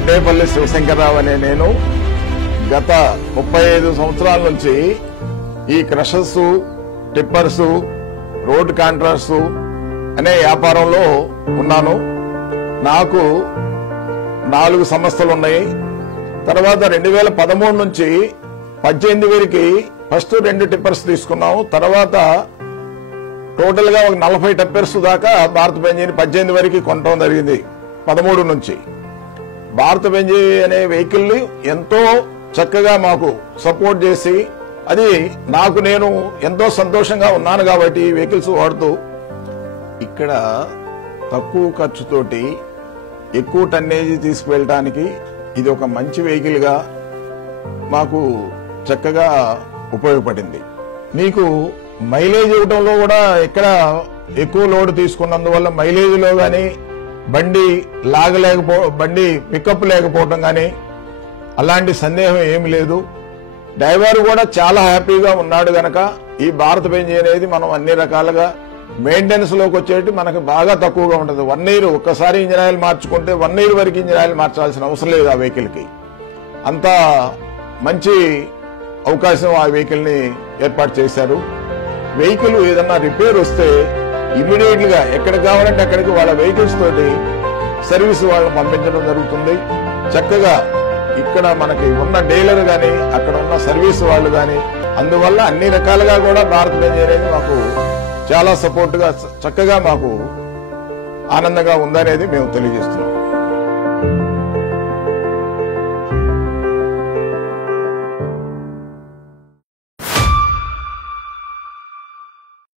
గుడ్డేపల్లి శివశంకరరావు అనే నేను గత 35 సంవత్సరాల నుంచి ఈ క్రషర్స్, టిప్పర్స్, రోడ్ కాంట్రాక్ట్స్ అనే వ్యాపారంలో ఉన్నాను. నాకు 4 సంస్థలు ఉన్నాయి. తర్వాత 2013 నుంచి 18 వరకు ఫస్ట్ 2 టిప్పర్స్ తీసుకున్నాము. తర్వాత టోటల్ గా ఒక 40 టిప్పర్స్ దాకా భారత బెంజీని 18 వరకు కొనడం జరిగింది. 13 నుంచి భారత బెంజీ అనే వెహికల్ ఎంతో చక్కగా మాకు సపోర్ట్ చేసి, అది నాకు నేను ఎంతో సంతోషంగా ఉన్నాను కాబట్టి ఈ వెహికల్స్ వాడుతూ ఇక్కడ తక్కువ ఖర్చుతోటి ఎక్కువ టన్నేజీ తీసుకువెళ్ళడానికి ఇది ఒక మంచి వెహికల్ గా మాకు చక్కగా ఉపయోగపడింది. మీకు మైలేజ్ ఇవ్వడంలో కూడా ఇక్కడ ఎక్కువ లోడ్ తీసుకున్నందువల్ల మైలేజ్ లో గానీ బండి బండి పికప్ లేకపోవడం గానీ అలాంటి సందేహం ఏమి లేదు. డ్రైవర్ కూడా చాలా హ్యాపీగా ఉన్నాడు గనక ఈ భారత బెంజీ అనేది మనం అన్ని రకాలుగా మెయింటెనెన్స్ లోకి వచ్చేటి మనకు బాగా తక్కువగా ఉంటుంది. 1 ఇయర్ ఒక్కసారి ఇంజిన్ ఆయిల్ మార్చుకుంటే 1 ఇయర్ వరకు ఇంజిన్ ఆయిల్ మార్చాల్సిన అవసరం లేదు ఆ వెహికల్ కి. అంత మంచి అవకాశం ఆ వెహికల్ ని ఏర్పాటు చేశారు. వెహికల్ ఏదన్నా రిపేర్ వస్తే ఇమీడియట్ గా ఎక్కడికి కావాలంటే అక్కడికి వాళ్ళ వెహికల్స్ తోటి సర్వీస్ వాళ్ళని పంపించడం జరుగుతుంది. చక్కగా ఇక్కడ మనకి ఉన్న డీలర్ గాని అక్కడ ఉన్న సర్వీస్ వాళ్ళు గాని, అందువల్ల అన్ని రకాలుగా కూడా భారత బెంజీ అనేది మాకు చాలా సపోర్ట్ గా చక్కగా మాకు ఆనందంగా ఉందనేది మేము తెలియజేస్తున్నాం.